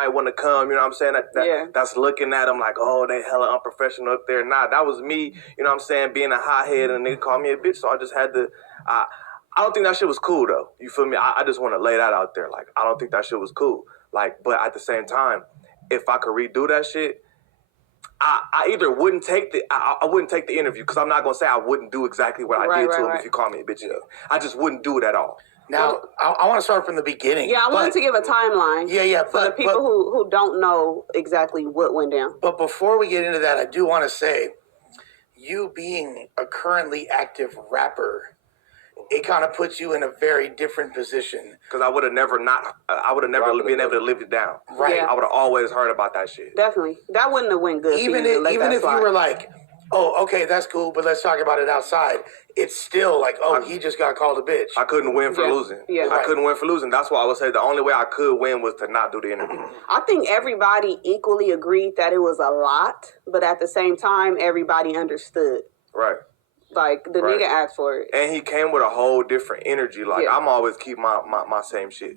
might want to come, you know what I'm saying? That's looking at them like, oh, they hella unprofessional up there. Nah, that was me, you know what I'm saying, being a hothead, and a nigga called me a bitch, so I just had to, I don't think that shit was cool, though. You feel me? I just want to lay that out there. Like, I don't think that shit was cool. Like, but at the same time, if I could redo that shit, I either wouldn't take I wouldn't take the interview, because I'm not gonna say I wouldn't do exactly what I did to him if you call me a bitch. I just wouldn't do it at all. Now, I want to start from the beginning. Yeah, I wanted to give a timeline. For the people who don't know exactly what went down. But before we get into that, I do want to say, you being a currently active rapper, it kind of puts you in a very different position. Because I would have never been able to live it down. Right. Yeah. I would have always heard about that shit. Definitely. That wouldn't have went good. Even if you were like, oh, okay, that's cool, but let's talk about it outside. It's still like, he just got called a bitch. I couldn't win for losing. Yeah. I couldn't win for losing. That's why I would say the only way I could win was to not do the interview. I think everybody equally agreed that it was a lot, but at the same time, everybody understood. Right. Like, the nigga asked for it. And he came with a whole different energy. Like, I'm always keep my same shit.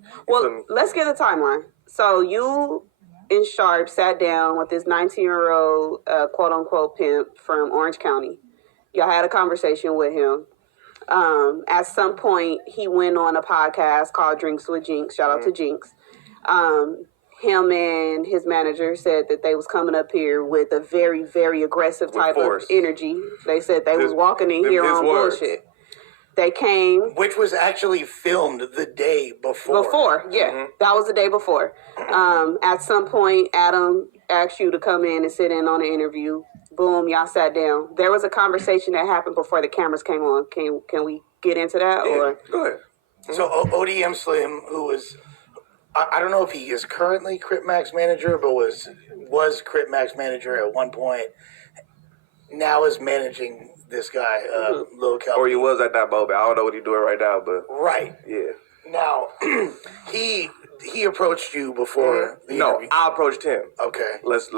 Let's get a timeline. So you and Sharp sat down with this 19-year-old quote-unquote pimp from Orange County. Y'all had a conversation with him. At some point, he went on a podcast called Drinks with Jinx. Shout out to Jinx. Him and his manager said that they was coming up here with a very, very aggressive type of energy. They said they was walking in here on bullshit. They came. Which was actually filmed the day before. That was the day before. At some point, Adam asked you to come in and sit in on the interview. Boom, y'all sat down. There was a conversation that happened before the cameras came on. Can we get into that? Or go ahead. So ODM Slim, who was, I don't know if he is currently Crip Max manager, but was Crip Max manager at one point, now is managing this guy, Lil Kelpy. Or he was at that moment. I don't know what he's doing right now, but... Right. Yeah. Now, he approached you before the interview. I approached him. Okay. Let's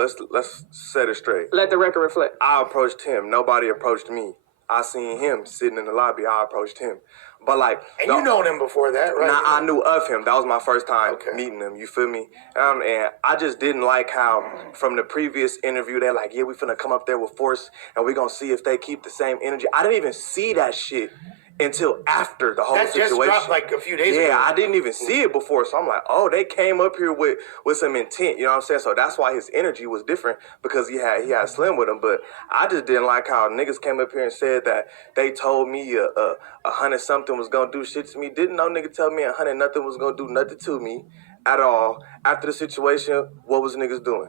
set it straight. Let the record reflect. I approached him. Nobody approached me. I seen him sitting in the lobby. I approached him. But like... And you known him before that, right? Nah, I knew of him. That was my first time meeting him. You feel me? And I just didn't like how from the previous interview, they're like, yeah, we finna come up there with force and we gonna see if they keep the same energy. I didn't even see that shit until after the whole situation. That just dropped like a few days ago. Yeah, I didn't even see it before. So I'm like, oh, they came up here with some intent. You know what I'm saying? So that's why his energy was different, because he had Slim with him. But I just didn't like how niggas came up here and said that they told me a 100-something was gonna do shit to me. Didn't no nigga tell me 100-nothing was gonna do nothing to me at all. After the situation, what was niggas doing?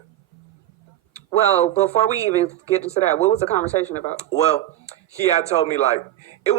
Well, before we even get into that, what was the conversation about? Well, he had told me, like, it